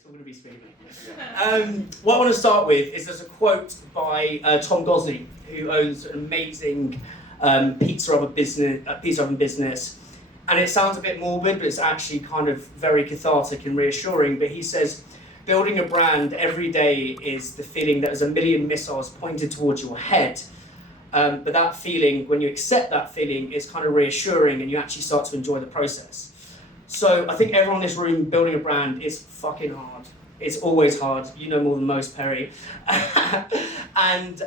it's all going to be sweet. What I want to start with is there's a quote by Tom Gosney, who owns an amazing pizza oven business. And it sounds a bit morbid, but it's actually kind of very cathartic and reassuring. But he says, building a brand every day is the feeling that there's a million missiles pointed towards your head. But that feeling, when you accept that feeling, is kind of reassuring and you actually start to enjoy the process. So I think everyone in this room building a brand is fucking hard. It's always hard. You know more than most, Perry. But I'd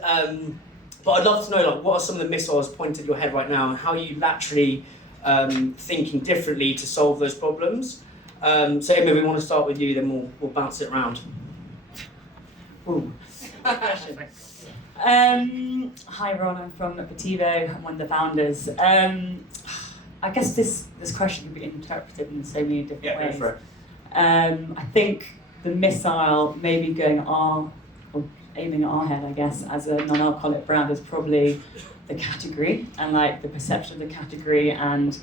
love to know, like, what are some of the missiles pointed at your head right now and how are you laterally thinking differently to solve those problems? So Emma, we want to start with you, then we'll bounce it around. Ooh. Hi Ron, I'm from Botivo, I'm one of the founders. I guess this question can be interpreted in so many different ways. Go for it. I think the missile maybe aiming at our head, I guess, as a non-alcoholic brand is probably the category and like the perception of the category and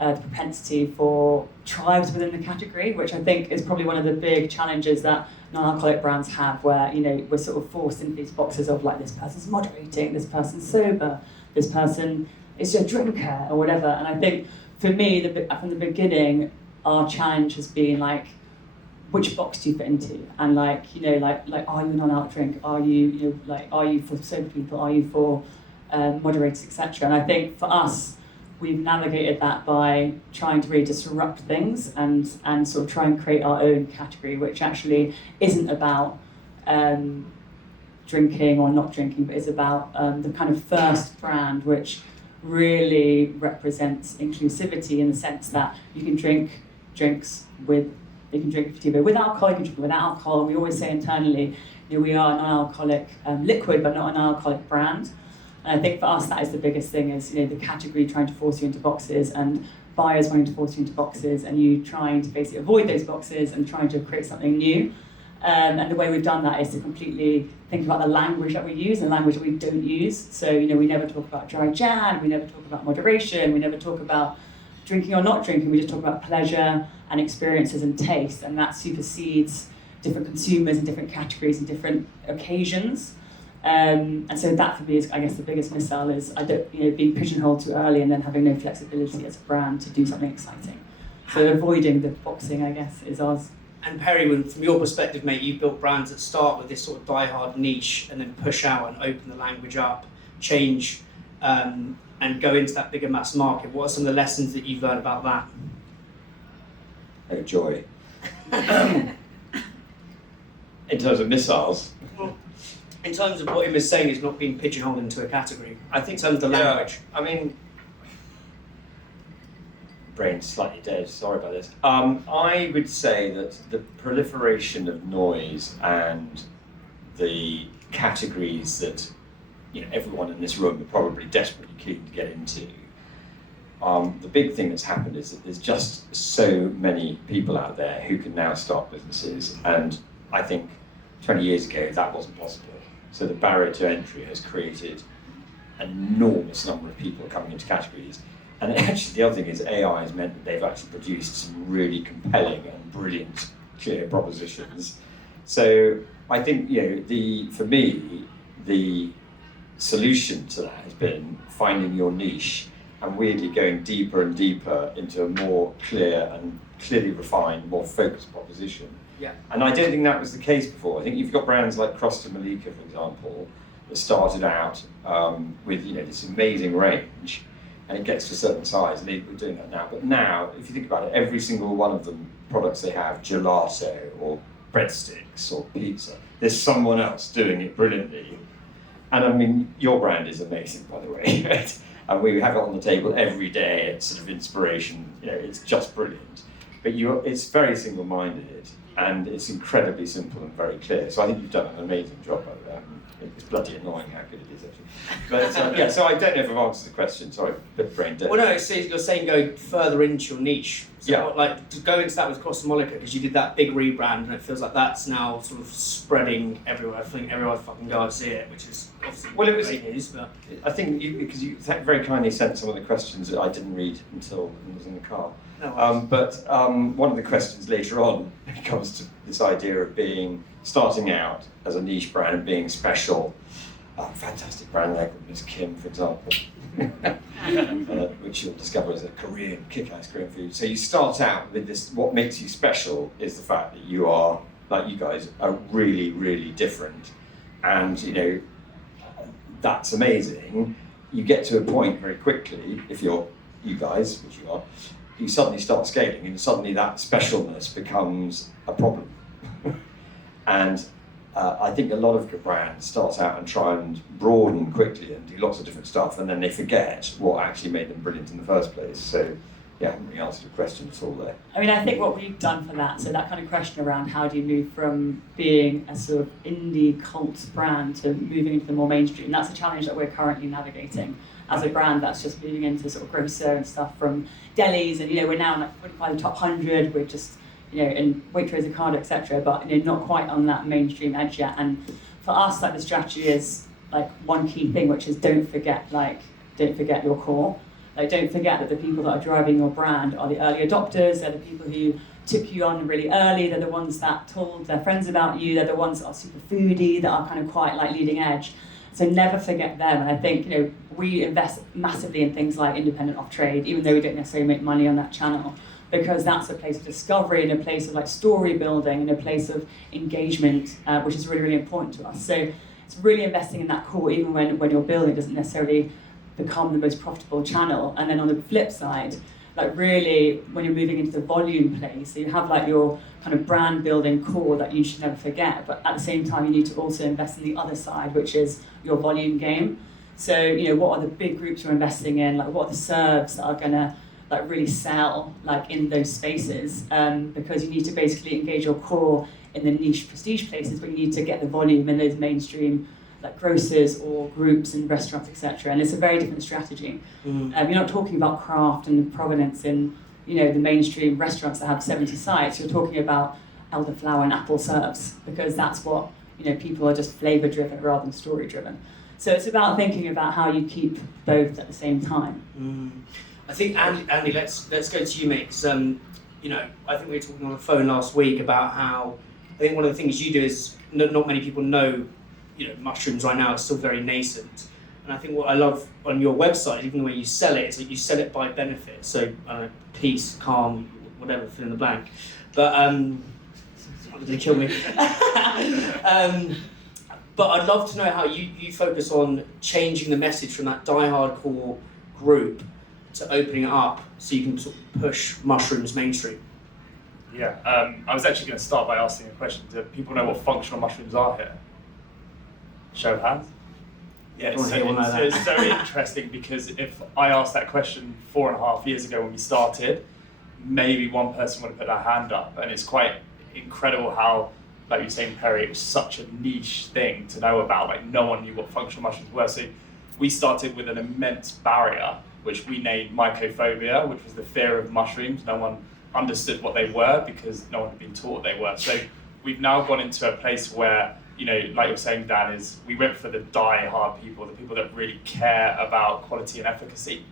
the propensity for tribes within the category, which I think is probably one of the big challenges that non-alcoholic brands have, where, you know, we're sort of forced into these boxes of like, this person's moderating, this person's sober, this person is a drinker or whatever. And I think for me, from the beginning, our challenge has been like, which box do you fit into? And like, you know, like are you a non-alc drink? Are you are you for sober people? Are you for moderators, etc.? And I think for us, we've navigated that by trying to really disrupt things and sort of try and create our own category, which actually isn't about drinking or not drinking, but is about the kind of first brand which really represents inclusivity in the sense that you can drink Botivo with alcohol, you can drink it without alcohol. And we always say internally, you know, we are a non-alcoholic liquid, but not a non-alcoholic brand. And I think for us, that is the biggest thing, is, you know, the category trying to force you into boxes and buyers wanting to force you into boxes and you trying to basically avoid those boxes and trying to create something new. And the way we've done that is to completely think about the language that we use and the language that we don't use. So, you know, we never talk about dry Jan, we never talk about moderation, we never talk about drinking or not drinking, we just talk about pleasure and experiences and taste, and that supersedes different consumers and different categories and different occasions. And so that for me is, I guess, the biggest missile is being pigeonholed too early and then having no flexibility as a brand to do something exciting. So avoiding the boxing, I guess, is ours. And Perry, from your perspective, mate, you built brands that start with this sort of die-hard niche and then push out and open the language up, change, and go into that bigger mass market. What are some of the lessons that you've learned about that? Oh, joy. In terms of missiles. Well, in terms of what Emma's saying is not being pigeonholed into a category. I think in terms of the language. I mean, brain's slightly dead, sorry about this. I would say that the proliferation of noise and the categories that, you know, everyone in this room are probably desperately keen to get into. The big thing that's happened is that there's just so many people out there who can now start businesses, and I think 20 years ago that wasn't possible. So the barrier to entry has created an enormous number of people coming into categories. And actually the other thing is AI has meant that they've actually produced some really compelling and brilliant, clear propositions. So I think, you know, for me, the solution to that has been finding your niche and weirdly going deeper and deeper into a more clear and clearly refined, more focused proposition. Yeah. And I don't think that was the case before. I think you've got brands like Cross to Malika, for example, that started out with, you know, this amazing range, and it gets to a certain size, and we're doing that now. But now, if you think about it, every single one of them products they have, gelato or breadsticks or pizza, there's someone else doing it brilliantly. And I mean, your brand is amazing, by the way, right? And we have it on the table every day. It's sort of inspiration, you know, it's just brilliant. But it's very single-minded, and it's incredibly simple and very clear. So I think you've done an amazing job of it. It's bloody annoying how good it is, actually. But yeah, so I don't know if I've answered the question. Sorry, bit brain dead. Well, no, so you're saying go further into your niche. So yeah. Like to go into that with Cross to Malika, because you did that big rebrand, and it feels like that's now sort of spreading everywhere. I think everywhere fucking go, I see it, which is obviously great news. But I think because you very kindly sent some of the questions that I didn't read until I was in the car. No but one of the questions later on comes to this idea of starting out as a niche brand and being special. Fantastic brand there called Miss Kim, for example, which you'll discover is a Korean, kick-ass Korean food. So you start out with this, what makes you special is the fact that you are, like you guys, are really, really different. And, you know, that's amazing. You get to a point very quickly, if you're you guys, which you are, you suddenly start scaling and suddenly that specialness becomes a problem. And I think a lot of good brands start out and try and broaden quickly and do lots of different stuff, and then they forget what actually made them brilliant in the first place. So, yeah, I haven't really answered your question at all there. I mean, I think what we've done for that, so that kind of question around how do you move from being a sort of indie cult brand to moving into the more mainstream, that's a challenge that we're currently navigating as a brand that's just moving into sort of grocer and stuff from delis, and, you know, we're now in like 45 the top 100, we're just, you know, in Waitrose, Ocado, etc., but, you know, not quite on that mainstream edge yet. And for us, like, the strategy is like one key thing, which is don't forget your core. Like, don't forget that the people that are driving your brand are the early adopters. They're the people who took you on really early. They're the ones that told their friends about you. They're the ones that are super foodie, that are kind of quite like leading edge. So never forget them. And I think, you know, we invest massively in things like independent off-trade, even though we don't necessarily make money on that channel, because that's a place of discovery and a place of like story building and a place of engagement, which is really, really important to us. So it's really investing in that core, even when you're building, doesn't necessarily become the most profitable channel. And then on the flip side, like really when you're moving into the volume play, so you have like your kind of brand building core that you should never forget, but at the same time you need to also invest in the other side, which is your volume game. So, you know, what are the big groups you're investing in? Like, what are the serves that are gonna like really sell like in those spaces? Because you need to basically engage your core in the niche prestige places, but you need to get the volume in those mainstream like grocers or groups and restaurants, etc. And it's a very different strategy. You're not talking about craft and provenance in, you know, the mainstream restaurants that have 70 sites. You're talking about elderflower and apple serves, because that's what, you know, people are just flavor driven rather than story driven. So it's about thinking about how you keep both at the same time. I think Andy, let's go to you, mate. 'Cause, you know, I think we were talking on the phone last week about how I think one of the things you do is not many people know, you know, mushrooms right now are still very nascent. And I think what I love on your website, even the way you sell it, is that you sell it by benefit. So peace, calm, whatever, fill in the blank. But it's not going to kill me. But I'd love to know how you focus on changing the message from that die-hardcore group to opening it up so you can sort of push mushrooms mainstream. Yeah, I was actually going to start by asking a question. Do people know what functional mushrooms are here? Show of hands? Yeah, it's so interesting, because if I asked that question 4.5 years ago when we started, maybe one person would have put their hand up, and it's quite incredible how, like you were saying, Perry, it was such a niche thing to know about. Like, no one knew what functional mushrooms were. So we started with an immense barrier, which we named Mycophobia, which was the fear of mushrooms. No one understood what they were because no one had been taught they were. So we've now gone into a place where, you know, like you're saying, Dan, is we went for the die-hard people, the people that really care about quality and efficacy.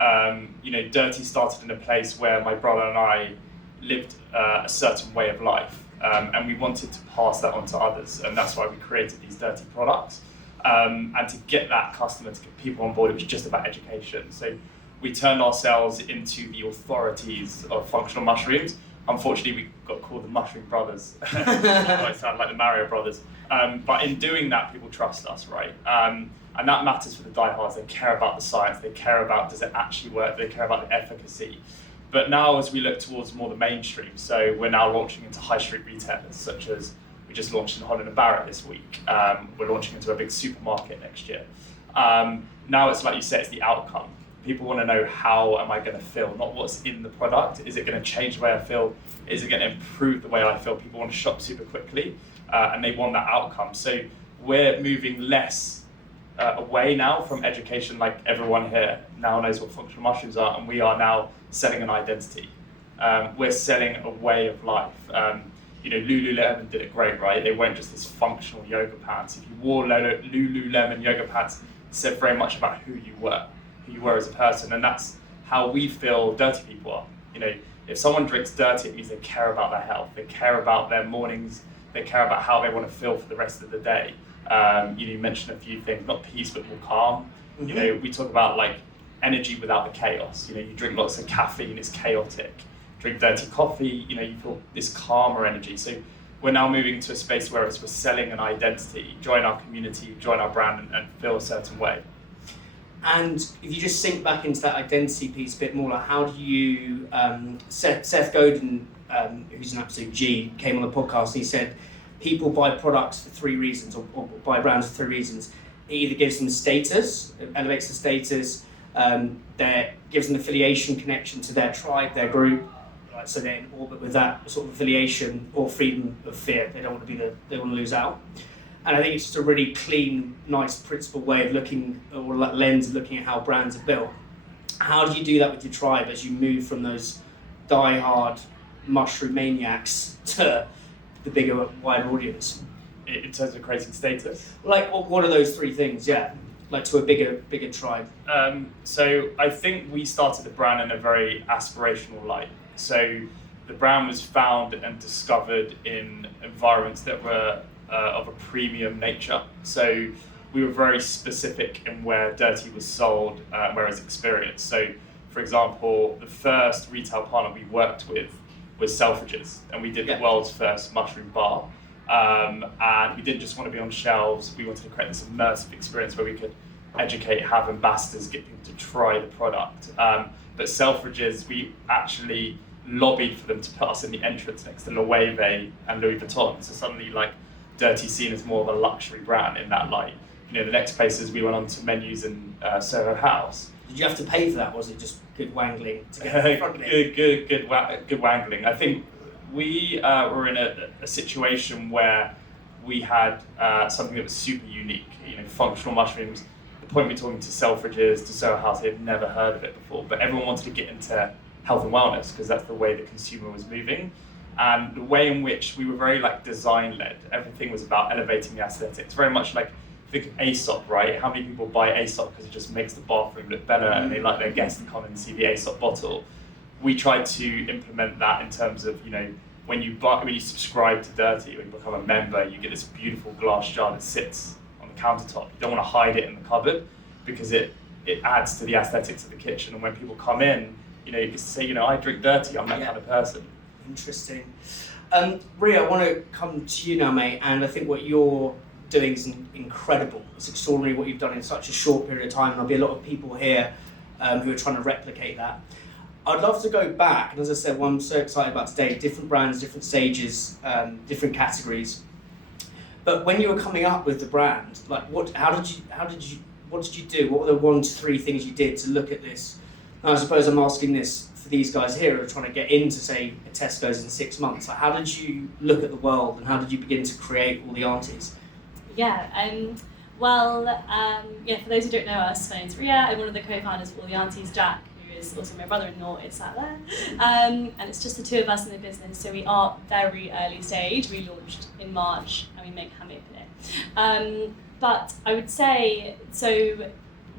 You know, DIRTEA started in a place where my brother and I lived a certain way of life, and we wanted to pass that on to others, and that's why we created these DIRTEA products. And to get that customer, to get people on board, it was just about education. So we turned ourselves into the authorities of functional mushrooms. Unfortunately, we got called the Mushroom Brothers. I sound like the Mario Brothers. But in doing that, people trust us, right? And that matters for the diehards. They care about the science. They care about, does it actually work? They care about the efficacy. But now, as we look towards more the mainstream, so we're now launching into high street retailers, such as we just launched in Holland & Barrett this week. We're launching into a big supermarket next year. Now it's like you said, it's the outcome. People want to know, how am I going to feel, not what's in the product. Is it going to change the way I feel? Is it going to improve the way I feel? People want to shop super quickly, and they want that outcome. So we're moving less away now from education. Like, everyone here now knows what functional mushrooms are, and we are now selling an identity. We're selling a way of life. You know, Lululemon did it great, right? They weren't just this functional yoga pants. If you wore Lululemon yoga pants, it said very much about who you were as a person, and that's how we feel DIRTEA people are. You know, if someone drinks dirty, it means they care about their health, they care about their mornings, they care about how they want to feel for the rest of the day. You mentioned a few things, not peace, but more calm. Mm-hmm. We talk about like energy without the chaos. You drink lots of caffeine, it's chaotic. Drink dirty coffee, you feel this calmer energy. So we're now moving to a space where we're selling an identity, join our community, join our brand, and feel a certain way. And if you just sink back into that identity piece a bit more, like how do you, Seth Godin, who's an absolute G, came on the podcast and he said, people buy products for 3 reasons, or buy brands for 3 reasons. It either gives them status, it elevates the status, that gives them affiliation, connection to their tribe, their group, right? So they're in orbit with that sort of affiliation, or freedom of fear. They don't want to they want to lose out. And I think it's just a really clean, nice, principled way of looking, or lens of looking at how brands are built. How do you do that with your tribe as you move from those die-hard mushroom maniacs to the bigger, wider audience? In terms of creating status? Like, what are those 3 things? Yeah, like to a bigger tribe. So I think we started the brand in a very aspirational light. So the brand was found and discovered in environments that were of a premium nature. So we were very specific in where Dirty was sold, where it's experienced. So, for example, the first retail partner we worked with was Selfridges, and we did the world's first mushroom bar. And we didn't just want to be on shelves, we wanted to create this immersive experience where we could educate, have ambassadors, get people to try the product. But Selfridges, we actually lobbied for them to put us in the entrance next to Loewe and Louis Vuitton. So suddenly, like, Dirty seen as more of a luxury brand in that light. The next places we went on to menus in Soho House. Did you have to pay for that, or was it just good wangling to get in front of it? Good wangling. I think we were in a situation where we had something that was super unique. Functional mushrooms. The point we're talking to Selfridges, to Soho House, they'd never heard of it before, but everyone wanted to get into health and wellness because that's the way the consumer was moving. And the way in which we were very design-led. Everything was about elevating the aesthetics. Very much like, think of Aesop, right? How many people buy Aesop because it just makes the bathroom look better and they like their guests to come and see the Aesop bottle? We tried to implement that in terms of, when you subscribe to Dirty, when you become a member, you get this beautiful glass jar that sits on the countertop. You don't want to hide it in the cupboard because it adds to the aesthetics of the kitchen. And when people come in, you can say, I drink Dirty, I'm that kind of person. Interesting. Ria, I want to come to you now, mate, and I think what you're doing is incredible. It's extraordinary what you've done in such a short period of time, and there'll be a lot of people here who are trying to replicate that. I'd love to go back, and as I said, what I'm so excited about today, different brands, different stages, different categories. But when you were coming up with the brand, what did you do? What were the 1 to 3 things you did to look at this? And I suppose I'm asking this for these guys here who are trying to get into, say, a Tesco's in 6 months. How did you look at the world, and how did you begin to create all the Aunties? For those who don't know us, my name's Ria. I'm one of the co-founders of all the Aunties. Jack, who is also my brother-in-law, is sat there. And it's just the 2 of us in the business, so we are very early stage. We launched in March, and we make handmade pinot. But I would say, so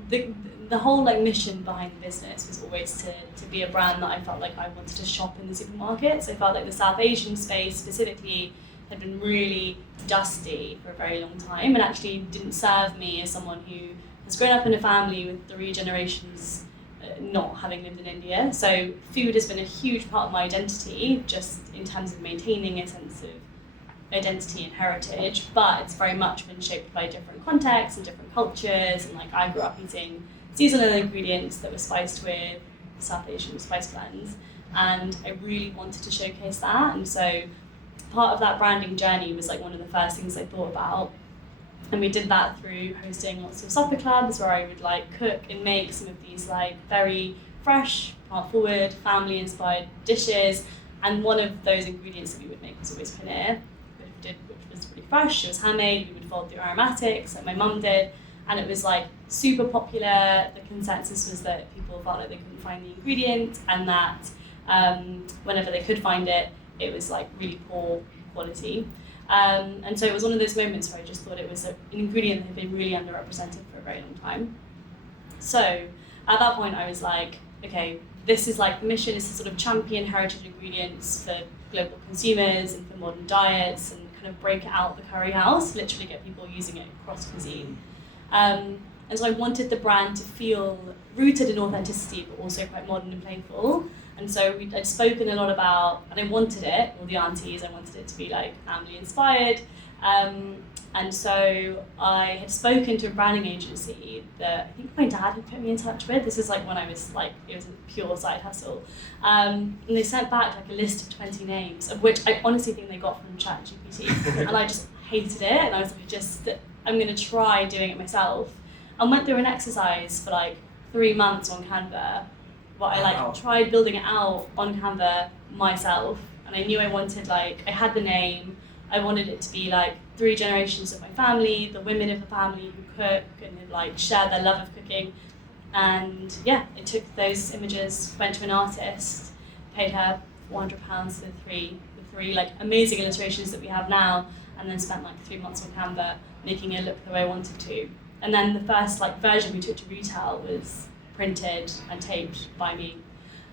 the whole mission behind the business was always to be a brand that I felt like I wanted to shop in the supermarkets. I felt like the South Asian space specifically had been really dusty for a very long time and actually didn't serve me as someone who has grown up in a family with 3 generations not having lived in India. So food has been a huge part of my identity, just in terms of maintaining a sense of identity and heritage, but it's very much been shaped by different contexts and different cultures. And I grew up eating seasonal ingredients that were spiced with South Asian spice blends, and I really wanted to showcase that. And so part of that branding journey was one of the first things I thought about, and we did that through hosting lots of supper clubs where I would cook and make some of these very fresh, part forward, family inspired dishes. And one of those ingredients that we would make was always paneer, which was really fresh. It was handmade. We would fold the aromatics like my mum did, and it was super popular. The consensus was that people felt like they couldn't find the ingredient, and that whenever they could find it, it was really poor quality. And so it was one of those moments where I just thought it was an ingredient that had been really underrepresented for a very long time. So at that point I was okay, this is like, the mission is to sort of champion heritage ingredients for global consumers and for modern diets, and kind of break it out the curry house, literally get people using it across cuisine. And so I wanted the brand to feel rooted in authenticity, but also quite modern and playful. And so I'd spoken a lot about, and I wanted it, all the aunties, I wanted it to be like family inspired. And so I had spoken to a branding agency that I think my dad had put me in touch with. This is like when I was like, it was a pure side hustle. And they sent back like a list of 20 names, of which I honestly think they got from ChatGPT. And I just hated it. And I was like, I'm gonna try doing it myself. And went through an exercise for like 3 months on Canva. But I like tried building it out on Canva myself. And I knew I wanted like, I had the name, I wanted it to be like 3 generations of my family, the women of the family who cook and who like share their love of cooking. And yeah, it took those images, went to an artist, paid her £400 for the three like amazing illustrations that we have now, and then spent like 3 months on Canva making it look the way I wanted to. And then the first like version we took to retail was printed and taped by me,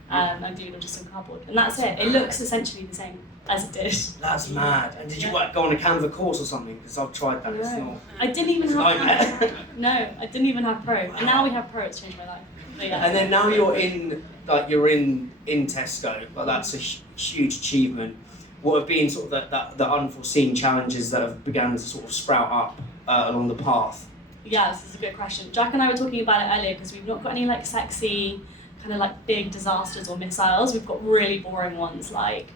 and glued onto some cardboard. And that's it. It looks essentially the same as it did. That's mad. And did you like go on a Canva course or something? Because I've tried that. It's not. I didn't even have Canva. No, I didn't even have Pro. Wow. And now we have Pro. It's changed my life. But yeah. And then now you're in Tesco. Like that's a huge achievement. What have been sort of the unforeseen challenges that have begun to sort of sprout up along the path? Yeah, this is a good question. Jack and I were talking about it earlier because we've not got any like sexy kind of like big disasters or missiles. We've got really boring ones like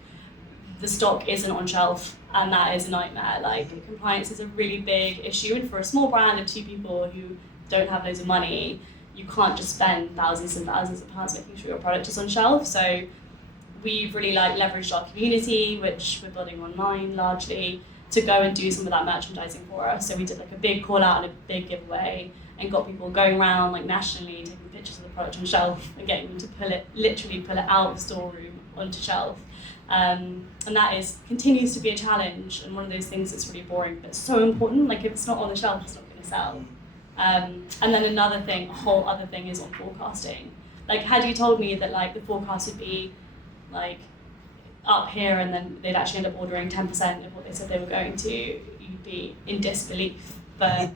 the stock isn't on shelf, and that is a nightmare. Like compliance is a really big issue, and for a small brand of 2 people who don't have loads of money, you can't just spend thousands and thousands of pounds making sure your product is on shelf. So we've really like leveraged our community, which we're building online largely, to go and do some of that merchandising for us. So we did like a big call out and a big giveaway, and got people going around like nationally taking pictures of the product on shelf and getting them to literally pull it out of the storeroom onto shelf. And that continues to be a challenge, and one of those things that's really boring but so important. Like if it's not on the shelf, it's not going to sell. And then a whole other thing is on forecasting. Like had you told me that like the forecast would be like up here and then they'd actually end up ordering 10% of what they said they were going to, you'd be in disbelief. But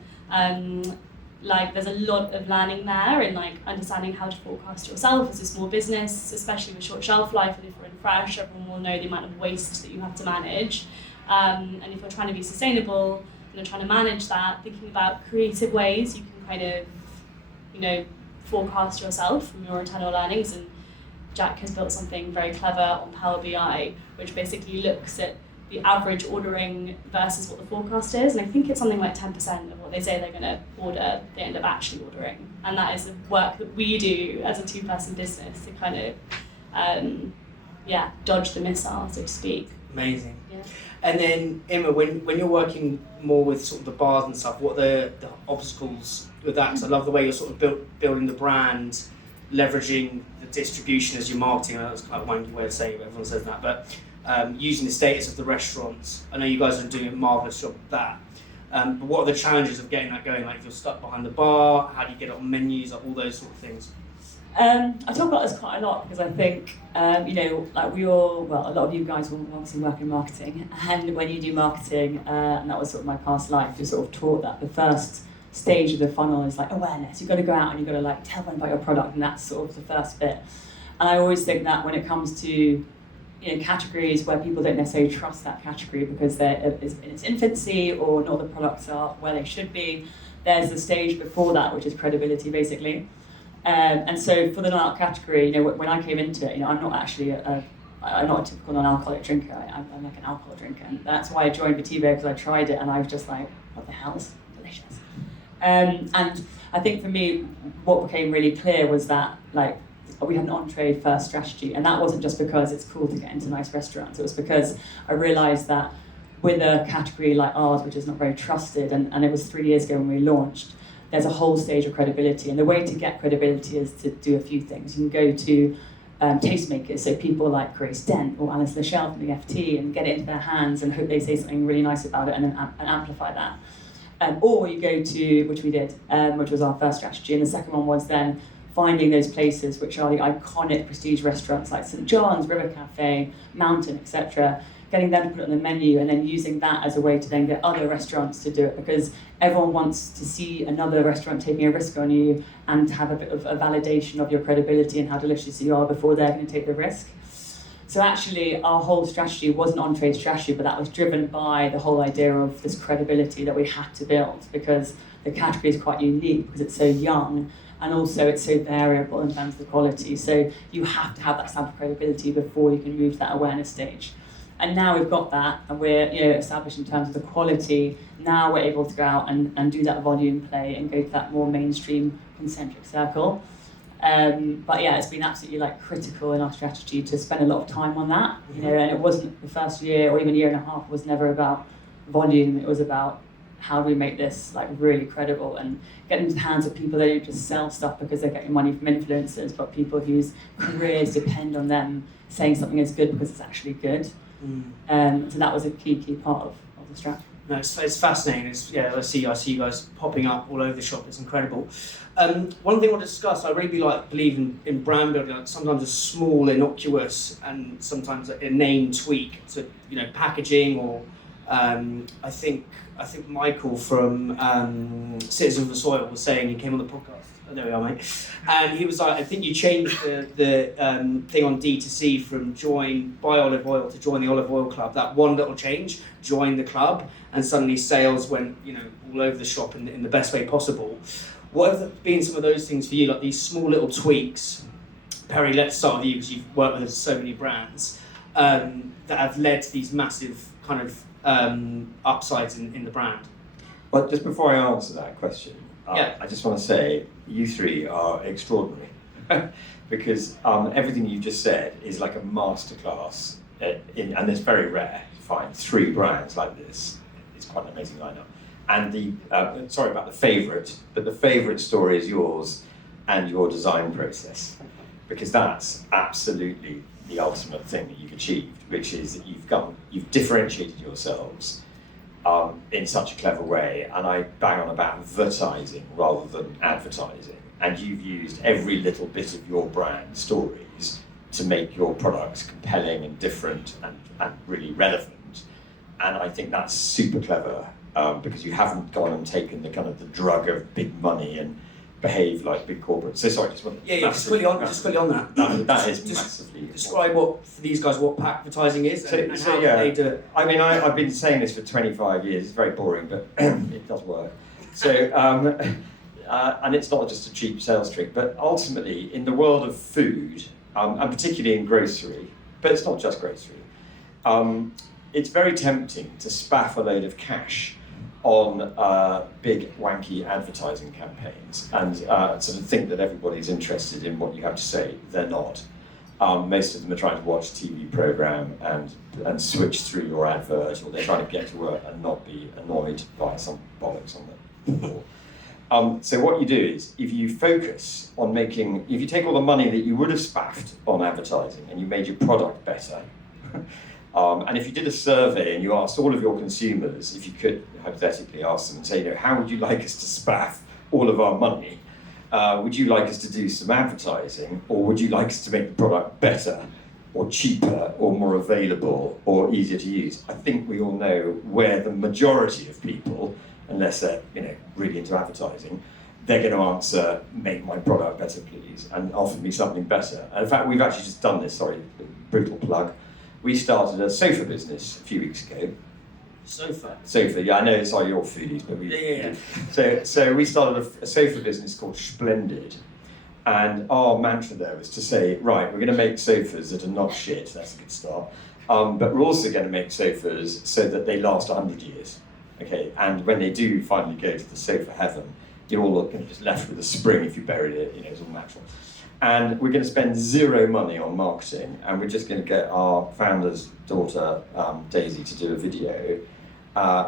like there's a lot of learning there in like understanding how to forecast yourself as a small business, especially with short shelf life, and if you're in fresh, everyone will know the amount of waste that you have to manage. And if you're trying to be sustainable and you're trying to manage that, thinking about creative ways you can kind of, forecast yourself from your internal learnings. And Jack has built something very clever on Power BI, which basically looks at the average ordering versus what the forecast is. And I think it's something like 10% of what they say they're going to order, they end up actually ordering. And that is the work that we do as a 2-person business to kind of, dodge the missile, so to speak. Amazing. Yeah. And then, Emma, when you're working more with sort of the bars and stuff, what are the obstacles with that? Because I love the way you're sort of building the brand, leveraging the distribution as your marketing. I know that's kind of a wanky way of saying it, but everyone says that. But using the status of the restaurants. I know you guys are doing a marvellous job with that. But what are the challenges of getting that going? Like if you're stuck behind the bar, how do you get it on menus, like all those sort of things? I talk about this quite a lot because I think, like a lot of you guys will obviously work in marketing, and when you do marketing, and that was sort of my past life, you're sort of taught that the first stage of the funnel is like awareness. You've got to go out and you've got to like tell them about your product, and that's sort of the first bit. And I always think that when it comes to categories where people don't necessarily trust that category because they're in its infancy or not the products are where they should be, there's the stage before that, which is credibility, basically. And so for the non-alc category, when I came into it, I'm not actually I'm not a typical non-alcoholic drinker. I'm like an alcohol drinker, and that's why I joined Botivo, because I tried it and I was just like, what the hell? It's delicious. And I think for me, what became really clear was that like we had an entree first strategy, and that wasn't just because it's cool to get into nice restaurants. It was because I realised that with a category like ours, which is not very trusted, and it was 3 years ago when we launched, there's a whole stage of credibility. And the way to get credibility is to do a few things. You can go to tastemakers, so people like Grace Dent or Alice Lachelle from the FT, and get it into their hands and hope they say something really nice about it and then amplify that. Or you go to, which we did, which was our first strategy, and the second one was then finding those places which are the iconic prestige restaurants like St. John's, River Cafe, Mountain, etc., getting them to put it on the menu and then using that as a way to then get other restaurants to do it, because everyone wants to see another restaurant taking a risk on you and to have a bit of a validation of your credibility and how delicious you are before they're going to take the risk. So actually our whole strategy wasn't on-trade strategy, but that was driven by the whole idea of this credibility that we had to build, because the category is quite unique because it's so young and also it's so variable in terms of the quality. So you have to have that stamp of credibility before you can move to that awareness stage. And now we've got that, and we're established in terms of the quality. Now we're able to go out and do that volume play and go to that more mainstream concentric circle. But yeah, it's been absolutely critical in our strategy to spend a lot of time on that. And it wasn't the first year or even year and a half was never about volume. It was about how do we make this really credible and get into the hands of people that don't just sell stuff because they're getting money from influencers, but people whose careers depend on them saying something is good because it's actually good. So that was a key part of the strategy. No, it's fascinating. I see you guys popping up all over the shop. It's incredible. One thing I want to discuss, I really believe in brand building. Sometimes a small, innocuous, and sometimes a name tweak to packaging, or I think Michael from Citizens of the Soil was saying, he came on the podcast. Oh, there we are, mate. And he was like, I think you changed the thing on D2C from buy olive oil to join the olive oil club. That one little change, join the club, and suddenly sales went all over the shop in the best way possible. What have been some of those things for you, these small little tweaks? Perry, let's start with you because you've worked with so many brands that have led to these massive kind of upsides in the brand. Well, just before I answer that question, I just want to say you three are extraordinary because everything you just said is like a masterclass, and it's very rare to find 3 brands like this. It's quite an amazing lineup. And sorry about the favourite, but the favourite story is yours and your design process, because that's absolutely the ultimate thing that you've achieved, which is that you've differentiated yourselves in such a clever way, and I bang on about advertising rather than advertising, and you've used every little bit of your brand stories to make your products compelling and different and really relevant, and I think that's super clever because you haven't gone and taken the kind of the drug of big money and behave like big corporates. So sorry, just quickly on that. That is just massively. Describe for these guys what pack advertising is and how they do it. I mean, I've been saying this for 25 years. It's very boring, but it does work. So, and it's not just a cheap sales trick, but ultimately in the world of food, and particularly in grocery, but it's not just grocery, it's very tempting to spaff a load of cash on big wanky advertising campaigns and sort of think that everybody's interested in what you have to say. They're not. Most of them are trying to watch a TV program and switch through your advert, or they're trying to get to work and not be annoyed by some bollocks on the wall. So what you do is, if you focus on if you take all the money that you would have spaffed on advertising and you made your product better, and if you did a survey and you asked all of your consumers, if you could hypothetically ask them and say, how would you like us to spaff all of our money? Would you like us to do some advertising, or would you like us to make the product better, or cheaper, or more available, or easier to use? I think we all know where the majority of people, unless they're really into advertising, they're going to answer, make my product better, please, and offer me something better. And in fact, we've actually just done this, brutal plug. We started a sofa business a few weeks ago. Sofa, yeah, I know it's all your foodies, but So we started a sofa business called Splendid, and our mantra there was to say, right, we're going to make sofas that are not shit, that's a good start, but we're also going to make sofas so that they last 100 years, okay, and when they do finally go to the sofa heaven, you're all just left with a spring if you buried it, it's all natural. And we're going to spend 0 money on marketing, and we're just going to get our founder's daughter, Daisy, to do a video.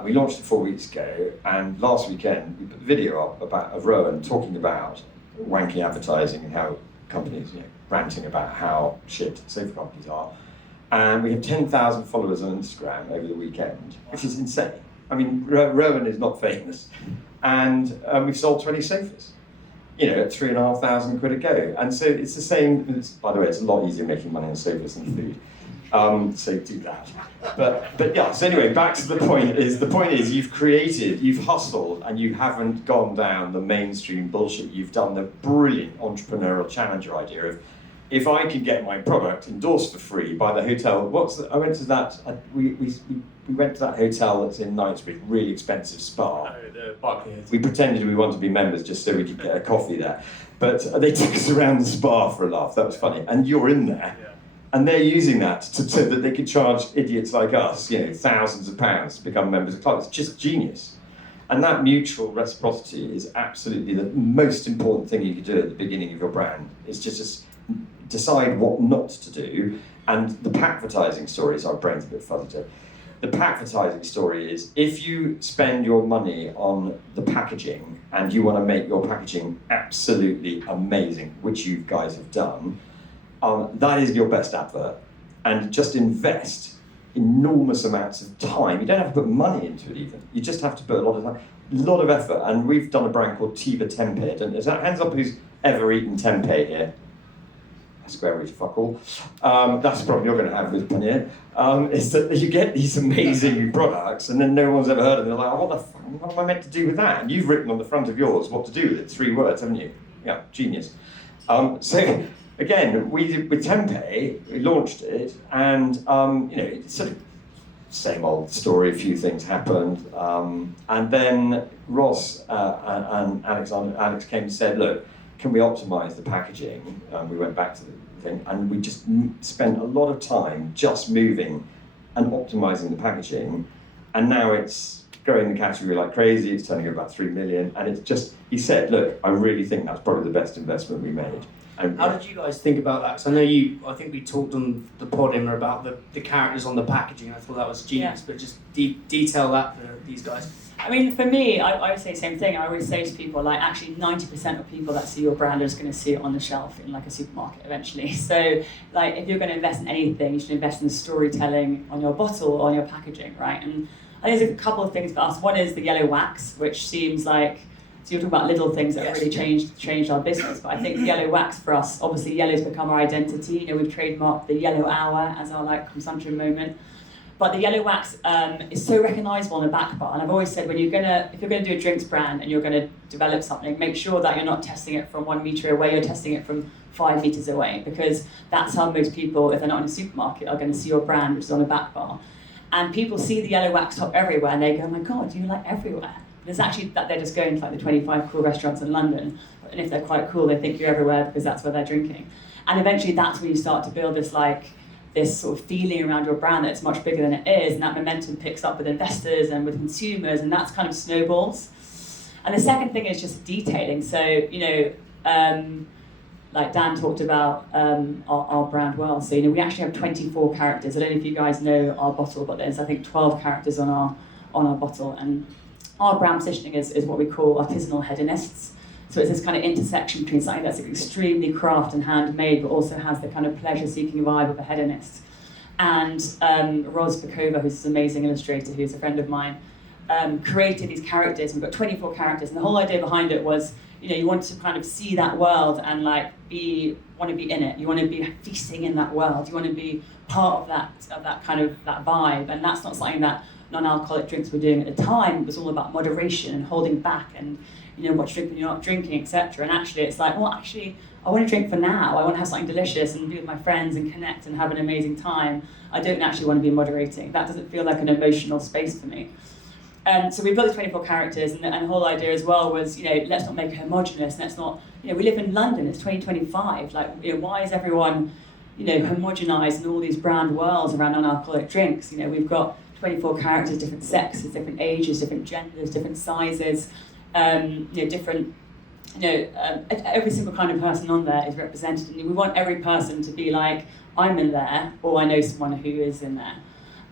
We launched it 4 weeks ago, and last weekend we put the video up of Rowan talking about wanky advertising and how companies, ranting about how shit sofa companies are. And we have 10,000 followers on Instagram over the weekend, which is insane. I mean, Rowan is not famous, and we've sold 20 sofas. you know, at £3,500 a go. And so it's the same. By the way, it's a lot easier making money on sofas than food. So do that. But yeah, so anyway, back to the point is you've hustled and you haven't gone down the mainstream bullshit. You've done the brilliant entrepreneurial challenger idea of, if I can get my product endorsed for free by the hotel, I went to that, we went to that hotel that's in Knightsbridge, really expensive spa. Oh, the Barclays. We pretended we wanted to be members just so we could get a coffee there. But they took us around the spa for a laugh, that was funny. And you're in there. Yeah. And they're using that so that they could charge idiots like us, you know, thousands of pounds to become members of the club. It's just genius. And that mutual reciprocity is absolutely the most important thing you can do at the beginning of your brand. Is just decide what not to do. And the packvertising story, so our brain's a bit fuzzy today. The packvertising story is, if you spend your money on the packaging and you want to make your packaging absolutely amazing, which you guys have done, that is your best advert. And just invest enormous amounts of time. You don't have to put money into it even. You just have to put a lot of time, a lot of effort. And we've done a brand called Tiva Tempeh. Is that, hands up who's ever eaten tempeh here? Square root of fuck all. That's the problem you're going to have with paneer. Is that you get these amazing products and then no one's ever heard of them. They're like, oh, what am I meant to do with that? And you've written on the front of yours what to do with it. 3 words, haven't you? Yeah, genius. So again, we did with Tempeh, we launched it, and you know, it's sort of same old story. A few things happened, and then Ross and Alex came and said, look, can we optimize the packaging? We went back to the thing, and we just spent a lot of time just moving and optimizing the packaging, and now it's growing the category like crazy. It's turning over about 3 million, and it's just, he said, look, I really think that's probably the best investment we made. And how did you guys think about that? Because I think we talked on the pod, Emma, about the characters on the packaging. I thought that was genius, but just detail that for these guys. I mean, for me, I would say the same thing. I always say to people, like, actually 90% of people that see your brand are just going to see it on the shelf in like a supermarket eventually. So, like, if you're going to invest in anything, you should invest in the storytelling on your bottle or on your packaging, right? And I think there's a couple of things for us. One is the yellow wax, which seems like, so you're talking about little things that have really changed our business. But I think the yellow wax for us, obviously yellow's become our identity. You know, we've trademarked the yellow hour as our like consumption moment. But the yellow wax is so recognisable on the back bar. And I've always said, if you're gonna do a drinks brand and you're gonna develop something, make sure that you're not testing it from 1 metre away, you're testing it from 5 metres away, because that's how most people, if they're not in a supermarket, are gonna see your brand, which is on the back bar. And people see the yellow wax top everywhere and they go, oh my God, you're like everywhere. There's actually that they're just going to like the 25 cool restaurants in London, and if they're quite cool, they think you're everywhere because that's where they're drinking. And eventually that's when you start to build this sort of feeling around your brand that's much bigger than it is, and that momentum picks up with investors and with consumers, and that's kind of snowballs. And the second thing is just detailing. So, you know, like Dan talked about our brand well. So, you know, we actually have 24 characters. I don't know if you guys know our bottle, but there's, I think, 12 characters on our bottle. And our brand positioning is what we call artisanal hedonists. So it's this kind of intersection between something that's extremely craft and handmade, but also has the kind of pleasure-seeking vibe of a hedonist. And Roz Bakova, who's this amazing illustrator, who's a friend of mine, created these characters. We've got 24 characters, and the whole idea behind it was, you know, you want to kind of see that world and like want to be in it. You want to be feasting in that world. You want to be part of that kind of that vibe. And that's not something that non-alcoholic drinks were doing at the time. It was all about moderation and holding back and, you know, what to drink when you're not drinking, etc. And actually it's like, well, actually, I want to drink for now. I want to have something delicious and be with my friends and connect and have an amazing time. I don't actually want to be moderating. That doesn't feel like an emotional space for me. So we built the 24 characters, and the whole idea as well was, you know, let's not make it homogenous. Let's not, you know, we live in London, it's 2025. Like, you know, why is everyone, you know, homogenized in all these brand worlds around non-alcoholic drinks? You know, we've got 24 characters, different sexes, different ages, different genders, different sizes, you know, different, you know, every single kind of person on there is represented, and we want every person to be like, I'm in there, or I know someone who is in there.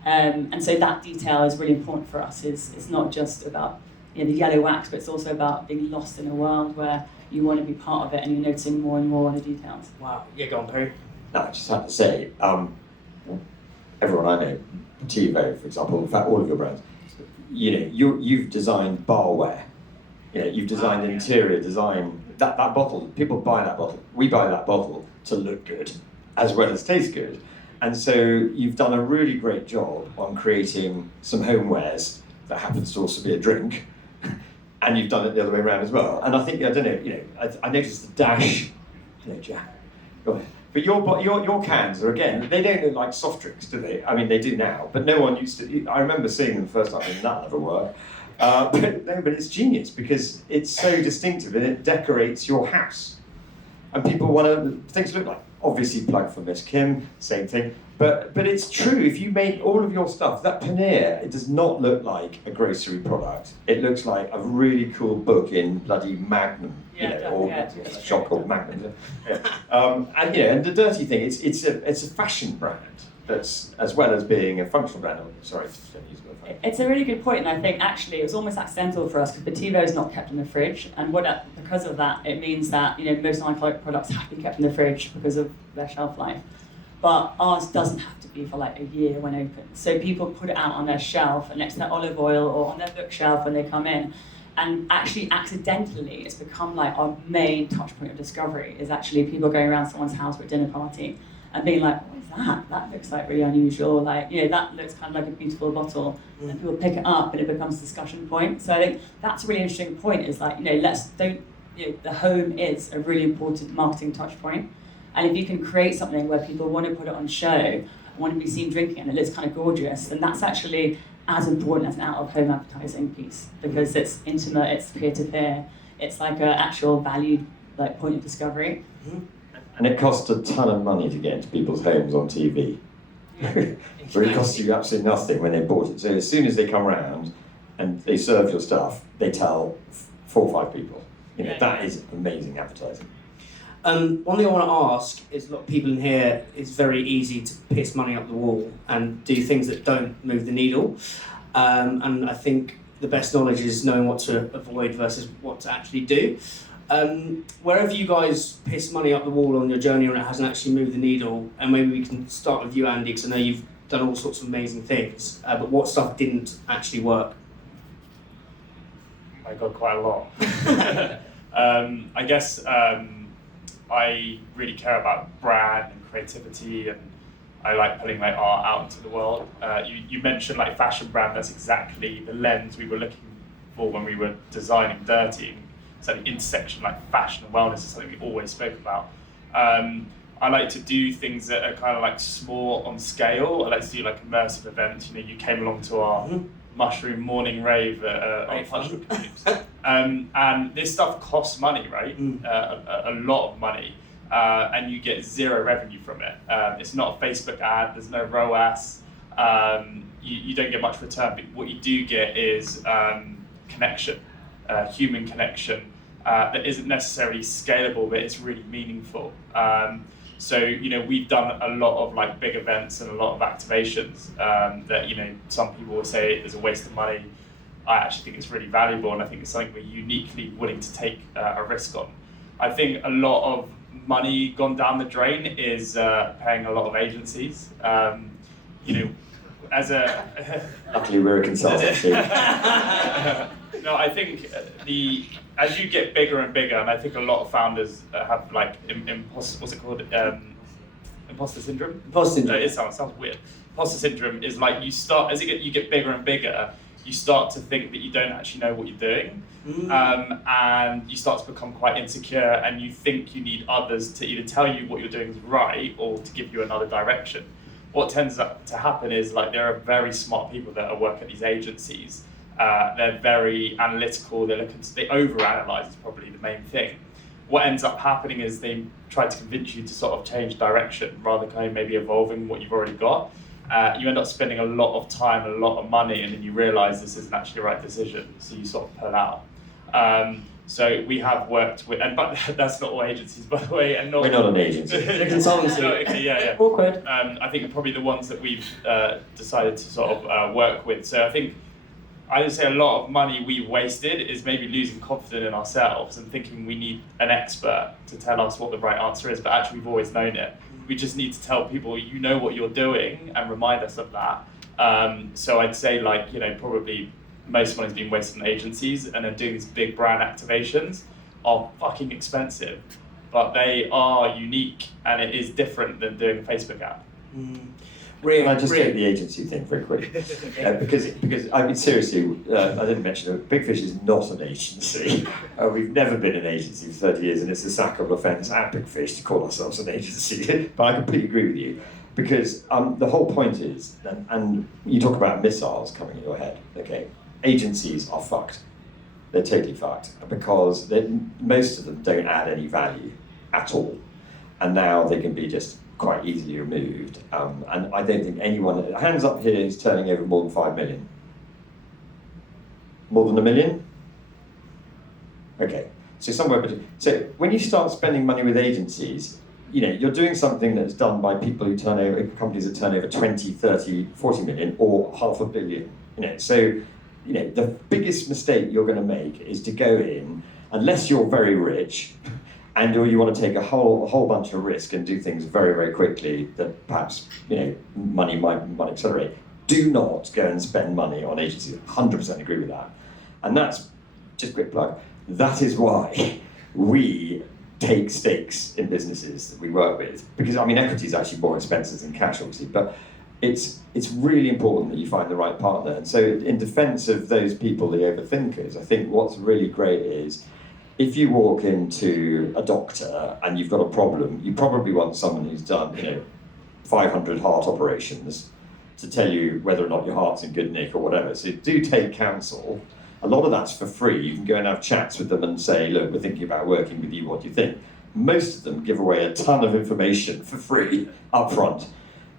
And so that detail is really important for us. It's not just about, you know, the yellow wax, but it's also about being lost in a world where you want to be part of it and you're noticing more and more on the details. Wow. Yeah, go on, Perry. No, I just have to say, everyone I know, Botivo, for example, in fact, all of your brands, you know, you've designed barware, you know, you've designed interior design. that bottle, people buy that bottle. We buy that bottle to look good, as well as taste good. And so you've done a really great job on creating some homewares that happens to also be a drink, and you've done it the other way around as well. And I think, I don't know, I noticed the dash. Hello, Jack. Go ahead. But your cans are, again, they don't look like soft drinks, do they? I mean, they do now, but no one used to. I remember seeing them the first time, and that'll never work. But it's genius because it's so distinctive and it decorates your house. And people want things to look like. Obviously, plug for Miss Kim, same thing. But it's true, if you make all of your stuff, that paneer, it does not look like a grocery product. It looks like a really cool book in bloody Magnum, or a shop called Magnum. Yeah. And the Dirty thing, it's a fashion brand that's, as well as being a functional brand. Sorry, don't use the word function. It's a really good point, and I think actually it was almost accidental for us because Botivo is not kept in the fridge, and because of that, it means that most non-alcoholic products have to be kept in the fridge because of their shelf life. But ours doesn't have to be for like a year when open. So people put it out on their shelf next to their olive oil or on their bookshelf when they come in. And actually, accidentally, it's become like our main touch point of discovery is actually people going around someone's house for a dinner party and being like, what is that? That looks like really unusual. Like, that looks kind of like a beautiful bottle. And people pick it up and it becomes a discussion point. So I think that's a really interesting point is like, the home is a really important marketing touch point. And if you can create something where people want to put it on show, want to be seen drinking and it looks kind of gorgeous, then that's actually as important as an out-of-home advertising piece because it's intimate, it's peer-to-peer, it's like an actual valued point of discovery. And it costs a ton of money to get into people's homes on TV. But it costs you absolutely nothing when they bought it. So as soon as they come around and they serve your stuff, they tell 4 or 5 people. That is amazing advertising. One thing I want to ask is a lot of people in here, it's very easy to piss money up the wall and do things that don't move the needle. And I think the best knowledge is knowing what to avoid versus what to actually do. Where have you guys pissed money up the wall on your journey and it hasn't actually moved the needle? And maybe we can start with you, Andy, because I know you've done all sorts of amazing things. But what stuff didn't actually work? I got quite a lot. I guess I really care about brand and creativity, and I like putting my art out into the world. You mentioned like fashion brand. That's exactly the lens we were looking for when we were designing Dirty. So the intersection like fashion and wellness is something we always spoke about. I like to do things that are kind of like small on scale. I like to do like immersive events. You came along to our mushroom morning rave on Mushroom Cubes. And this stuff costs money, right? A lot of money. And you get zero revenue from it. It's not a Facebook ad, there's no ROAS. You don't get much return, but what you do get is connection, human connection that isn't necessarily scalable, but it's really meaningful. So we've done a lot of like big events and a lot of activations that some people will say is a waste of money. I actually think it's really valuable, and I think it's something we're uniquely willing to take a risk on. I think a lot of money gone down the drain is paying a lot of agencies. As a luckily we're a consultancy. No, I think as you get bigger and bigger, and I think a lot of founders have like imposter syndrome. Imposter syndrome. It sounds weird. Imposter syndrome is like you get bigger and bigger, you start to think that you don't actually know what you're doing, and you start to become quite insecure, and you think you need others to either tell you what you're doing is right or to give you another direction. What tends to happen is like there are very smart people that work at these agencies. They're very analytical. They overanalyze is probably the main thing. What ends up happening is they try to convince you to sort of change direction rather than kind of maybe evolving what you've already got. You end up spending a lot of time, a lot of money, and then you realise this isn't actually the right decision, so you sort of pull out. So we have worked with, but that's not all agencies, by the way. And we're not an agency. We're consultancy. Okay, yeah. Awkward. I think probably the ones that we've decided to sort of work with. So I think I would say a lot of money we've wasted is maybe losing confidence in ourselves and thinking we need an expert to tell us what the right answer is, but actually we've always known it. We just need to tell people, you know what you're doing, and remind us of that. So I'd say probably most money's been wasted on agencies and then doing these big brand activations. are fucking expensive, but they are unique and it is different than doing a Facebook ad. Can I just take the agency thing very quickly? Because I mean, seriously, I didn't mention that Big Fish is not an agency. We've never been an agency for 30 years, and it's a sackable offence at Big Fish to call ourselves an agency. But I completely agree with you, because the whole point is, and you talk about missiles coming in your head, okay? Agencies are fucked. They're totally fucked, because most of them don't add any value at all. And now they can be just quite easily removed, and I don't think anyone, hands up here, is turning over more than 5 million. More than 1 million? Okay, so somewhere between. So when you start spending money with agencies, you're doing something that's done by people who turn over, companies that turn over 20, 30, 40 million, or $500 million. So the biggest mistake you're going to make is to go in, unless you're very rich, or you want to take a whole bunch of risk and do things very, very quickly that perhaps money might accelerate. Do not go and spend money on agencies. 100% agree with that. And that's just a quick plug. That is why we take stakes in businesses that we work with, because equity is actually more expensive than cash, obviously, but it's really important that you find the right partner. And so, in defence of those people, the overthinkers, I think what's really great is, if you walk into a doctor and you've got a problem, you probably want someone who's done 500 heart operations to tell you whether or not your heart's in good nick or whatever. So do take counsel. A lot of that's for free. You can go and have chats with them and say, look, we're thinking about working with you, what do you think? Most of them give away a ton of information for free up front.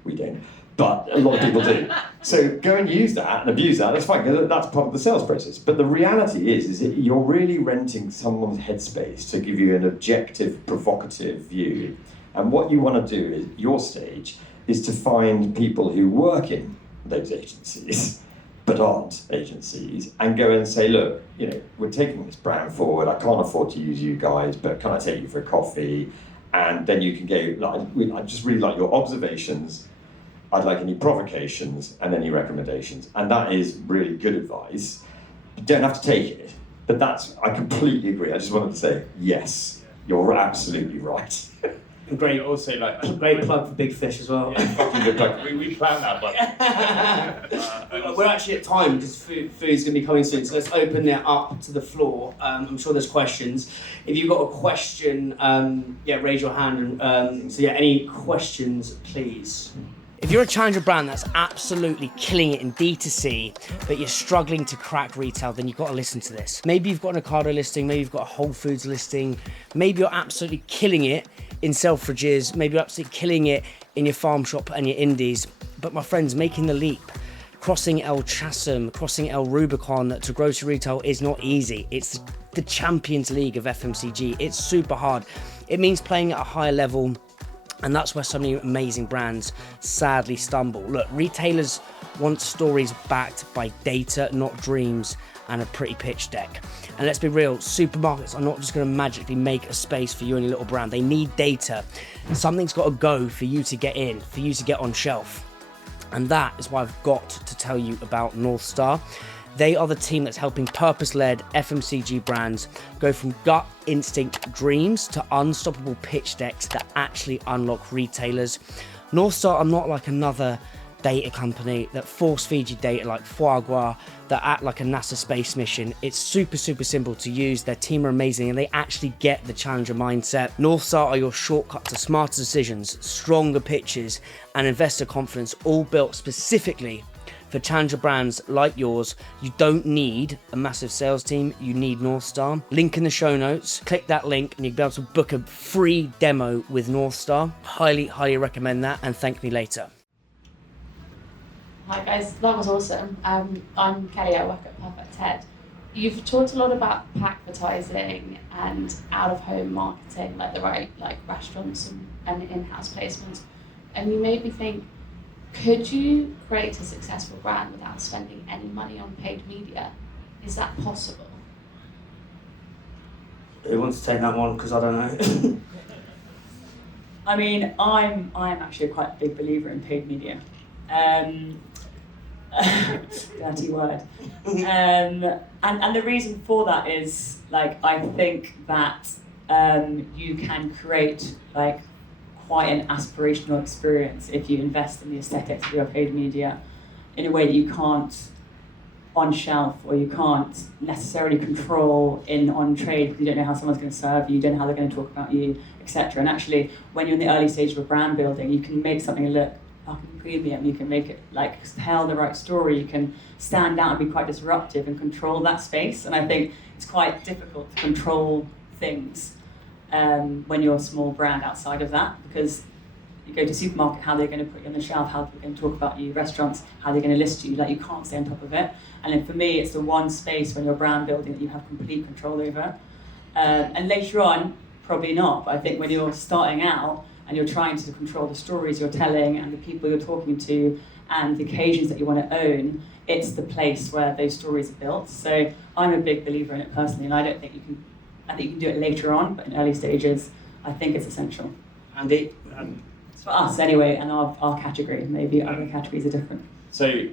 We don't, but a lot of people do. So go and use that and abuse that, that's fine, because that's part of the sales process. But the reality is that you're really renting someone's headspace to give you an objective, provocative view. And what you want to do at your stage is to find people who work in those agencies, but aren't agencies, and go and say, look, we're taking this brand forward, I can't afford to use you guys, but can I take you for a coffee? And then you can go, I just really like your observations, I'd like any provocations and any recommendations. And that is really good advice. You don't have to take it, but I completely agree. I just wanted to say, yes, you're absolutely right. And great, also great plug for Big Fish as well. Yeah, fucking good plug. We planned that, but we're actually at time because food's going to be coming soon. So let's open it up to the floor. I'm sure there's questions. If you've got a question, raise your hand. Any questions, please? If you're a challenger brand that's absolutely killing it in D2C, but you're struggling to crack retail, then you've got to listen to this. Maybe you've got an Ocado listing, maybe you've got a Whole Foods listing, maybe you're absolutely killing it in Selfridges, maybe you're absolutely killing it in your farm shop and your indies. But my friends, making the leap, crossing El Chasm, crossing El Rubicon to grocery retail is not easy. It's the Champions League of FMCG. It's super hard. It means playing at a higher level, and that's where so many amazing brands sadly stumble. Look, retailers want stories backed by data, not dreams and a pretty pitch deck. And let's be real, supermarkets are not just going to magically make a space for you and your little brand. They need data. Something's got to go for you to get in, for you to get on shelf. And that is why I've got to tell you about North Star. They are the team that's helping purpose-led FMCG brands go from gut instinct dreams to unstoppable pitch decks that actually unlock retailers. North Star are not like another data company that force feed you data like foie gras, that act like a NASA space mission. It's super, super simple to use. Their team are amazing and they actually get the challenger mindset. North Star are your shortcut to smarter decisions, stronger pitches, and investor confidence, all built specifically for challenger brands like yours. You don't need a massive sales team, you need North Star. Link in the show notes, click that link and you'll be able to book a free demo with North Star. Highly, highly recommend that, and thank me later. Hi guys, that was awesome. I'm Kelly, I work at Perfect Head. You've talked a lot about pack advertising and out-of-home marketing, like the right restaurants and in-house placements. And you made me think, could you create a successful brand without spending any money on paid media? Is that possible? Who wants to take that one? Because I don't know. I mean, I'm actually quite a big believer in paid media. Dirty word. And the reason for that is, like, I think that you can create, like, quite an aspirational experience if you invest in the aesthetics of your paid media in a way that you can't on shelf, or you can't necessarily control on trade, because you don't know how someone's going to serve you, you don't know how they're going to talk about you, etc. And actually, when you're in the early stage of a brand building, you can make something look fucking premium, you can make it like tell the right story, you can stand out and be quite disruptive and control that space. And I think it's quite difficult to control things when you're a small brand outside of that, because you go to a supermarket, how they're going to put you on the shelf, how they're going to talk about you, restaurants, how they're going to list you, like you can't stay on top of it. And then for me, it's the one space when you're brand building that you have complete control over. And later on, probably not, but I think when you're starting out and you're trying to control the stories you're telling and the people you're talking to and the occasions that you want to own, it's the place where those stories are built. So I'm a big believer in it personally, and I think you can do it later on, but in early stages, I think it's essential. Andy? For us anyway, and our category, maybe other categories are different. So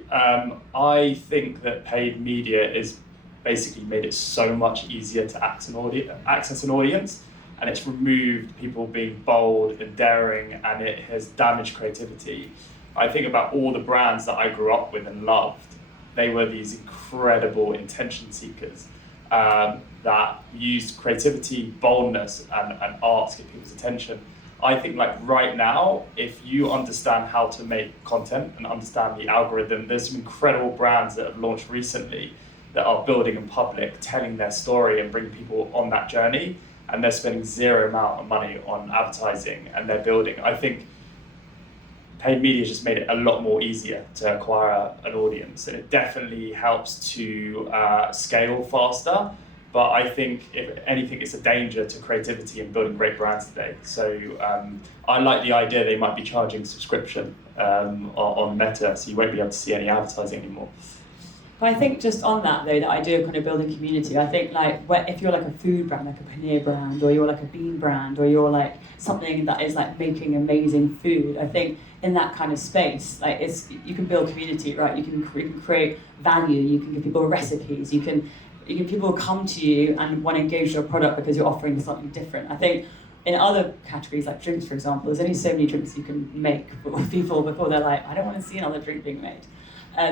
I think that paid media is basically made it so much easier to access an audience, and it's removed people being bold and daring, and it has damaged creativity. I think about all the brands that I grew up with and loved. They were these incredible intention seekers that used creativity, boldness, and art to get people's attention. I think like right now, if you understand how to make content and understand the algorithm, there's some incredible brands that have launched recently that are building in public, telling their story and bringing people on that journey, and they're spending zero amount of money on advertising, and they're building. I think paid media just made it a lot more easier to acquire an audience, and it definitely helps to scale faster. But I think, if anything, it's a danger to creativity and building great brands today. So I like the idea they might be charging subscription on Meta, so you won't be able to see any advertising anymore. But I think just on that though, that idea of kind of building community, I think like if you're like a food brand, like a paneer brand, or you're like a bean brand, or you're like something that is like making amazing food, I think in that kind of space, like you can build community, right? You can create value, you can give people recipes, people will come to you and want to engage with your product because you're offering something different. I think in other categories, like drinks, for example, there's only so many drinks you can make for people before they're like, I don't want to see another drink being made.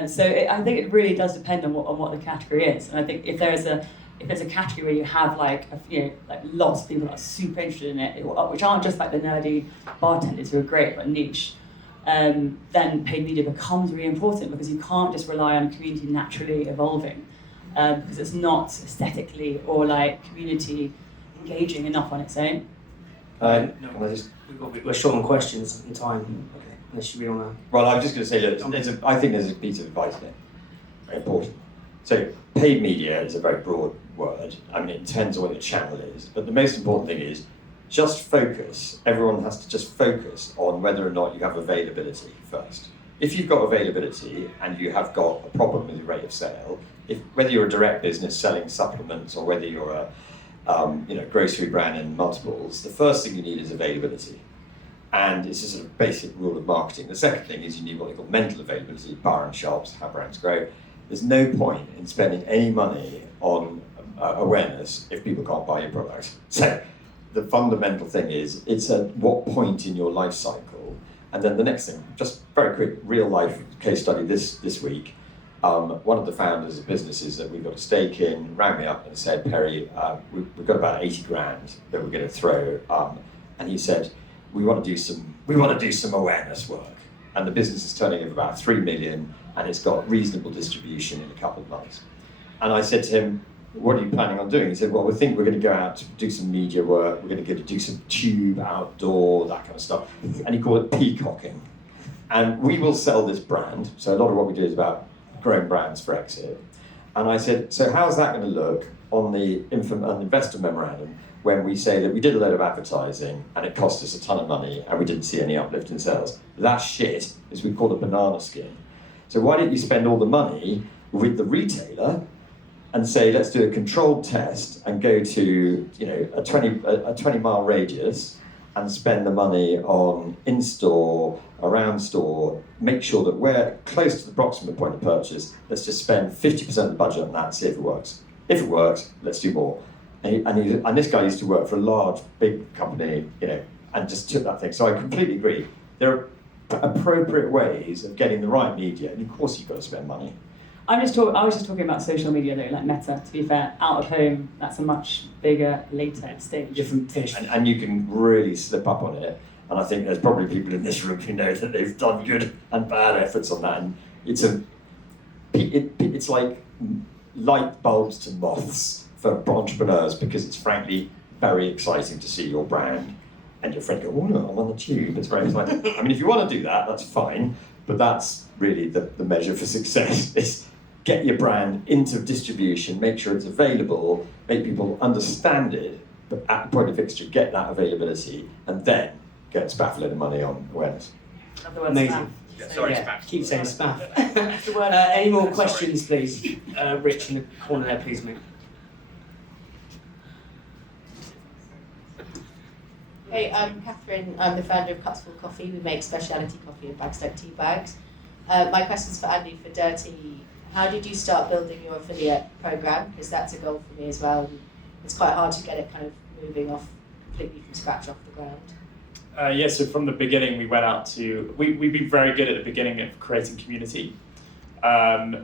So I think it really does depend on what the category is. And I think if there's a category where you have like lots of people that are super interested in it, which aren't just like the nerdy bartenders who are great but niche, then paid media becomes really important, because you can't just rely on a community naturally evolving. Because it's not aesthetically or like community engaging enough on its own. We're short on questions and time. Okay, unless you really want to. Well, I'm just going to say, look, I think there's a piece of advice there, very important. So, paid media is a very broad word. I mean, it depends on what the channel is, but the most important thing is just focus. Everyone has to just focus on whether or not you have availability first. If you've got availability and you have got a problem with your rate of sale, whether you're a direct business selling supplements or whether you're a grocery brand in multiples, the first thing you need is availability. And it's a sort of basic rule of marketing. The second thing is you need what they call mental availability, bar and shops, how brands grow. There's no point in spending any money on awareness if people can't buy your product. So the fundamental thing is, it's at what point in your life cycle. And then the next thing, just very quick, real life case study this week. One of the founders of businesses that we've got a stake in rang me up and said, Perry, we've got about 80 grand that we're going to throw. And he said, we want to do some awareness work. And the business is turning over about 3 million, and it's got reasonable distribution in a couple of months. And I said to him, what are you planning on doing? He said, well, we think we're going to go out to do some media work, we're going to go to do some tube outdoor, that kind of stuff. And he called it peacocking. And we will sell this brand. So a lot of what we do is about growing brands for exit. And I said, so how's that going to look on the investor memorandum when we say that we did a load of advertising and it cost us a ton of money and we didn't see any uplift in sales? That shit is we call a banana skin. So why don't you spend all the money with the retailer and say, let's do a controlled test and go to a 20 mile radius and spend the money on in-store, around store, make sure that we're close to the proximate point of purchase. Let's just spend 50% of the budget on that, see if it works. If it works, let's do more. And this guy used to work for a large, big company, and just took that thing. So I completely agree. There are appropriate ways of getting the right media, and of course you've got to spend money. I was just talking about social media though, like Meta. To be fair, out of home, that's a much bigger, later stage. Different fish. And you can really slip up on it. And I think there's probably people in this room who know that they've done good and bad efforts on that. And it's like light bulbs to moths for entrepreneurs, because it's frankly very exciting to see your brand and your friend go, oh no, I'm on the tube. It's very exciting. I mean, if you want to do that, that's fine. But that's really the measure for success, is get your brand into distribution, make sure it's available, make people understand it, but at the point of fixture, get that availability, and then go and spaff a load of money on awareness. Amazing. Sorry, Yeah, spaff. keep saying spaff. Any more questions, please? Rich in the corner there, please, mate. Hey, I'm Catherine. I'm the founder of Cuts for Coffee. We make specialty coffee and Bagstock tea bags. My question's for Andy for Dirty. How did you start building your affiliate program? Because that's a goal for me as well. And it's quite hard to get it kind of moving off completely from scratch off the ground. So from the beginning, we went out to, we've been very good at the beginning of creating community.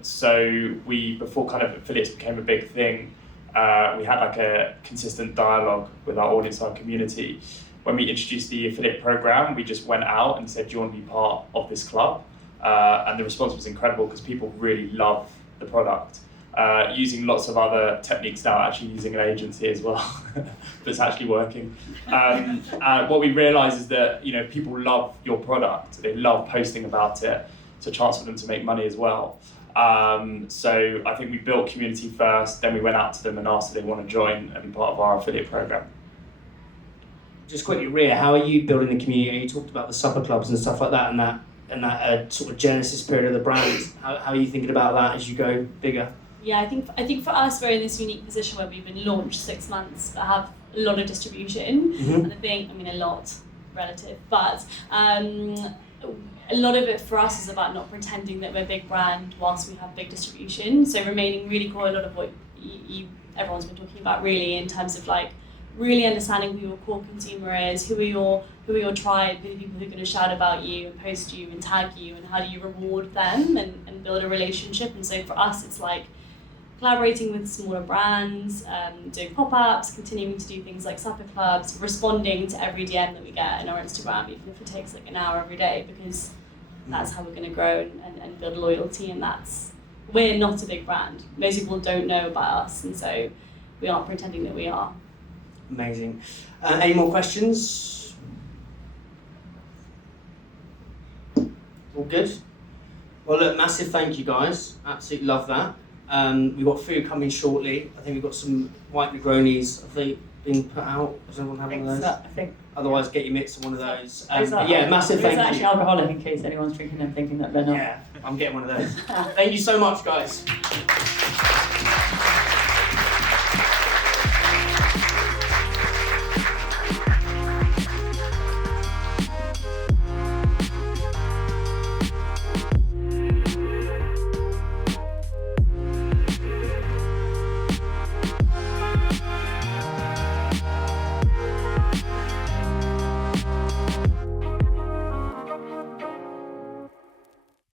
So before kind of affiliates became a big thing, we had like a consistent dialogue with our audience, our community. When we introduced the affiliate program, we just went out and said, do you want to be part of this club? And the response was incredible, because people really love the product. Using lots of other techniques now, actually using an agency as well, but it's actually working. What we realised is that people love your product. They love posting about it. It's a chance for them to make money as well. So I think we built community first, then we went out to them and asked if they want to join and be part of our affiliate program. Just quickly, Ria, how are you building the community? You talked about the supper clubs and stuff like that, and that sort of genesis period of the brand. How are you thinking about that as you go bigger? Yeah, I think for us, we're in this unique position where we've been launched 6 months, but have a lot of distribution. And I think, a lot relative, but a lot of it for us is about not pretending that we're a big brand whilst we have big distribution. So remaining really core, a lot of what everyone's been talking about really, in terms of like really understanding who your core consumer is, who are your tribe, who are the people who are going to shout about you and post you and tag you, and how do you reward them and build a relationship. And so for us, it's like collaborating with smaller brands, doing pop-ups, continuing to do things like supper clubs, responding to every DM that we get in our Instagram, even if it takes like an hour every day, because that's how we're going to grow and build loyalty. And we're not a big brand. Most people don't know about us, and so we aren't pretending that we are. Amazing. Any more questions? All good? Well, look, massive thank you, guys. Absolutely love that. We've got food coming shortly. I think we've got some white Negronis. Have they been put out? Does everyone have one of those? I think. Otherwise, get your mitts on one of those. Yeah, massive thank you. It's actually alcoholic, in case anyone's drinking and thinking that they're not. Yeah, I'm getting one of those. Thank you so much, guys.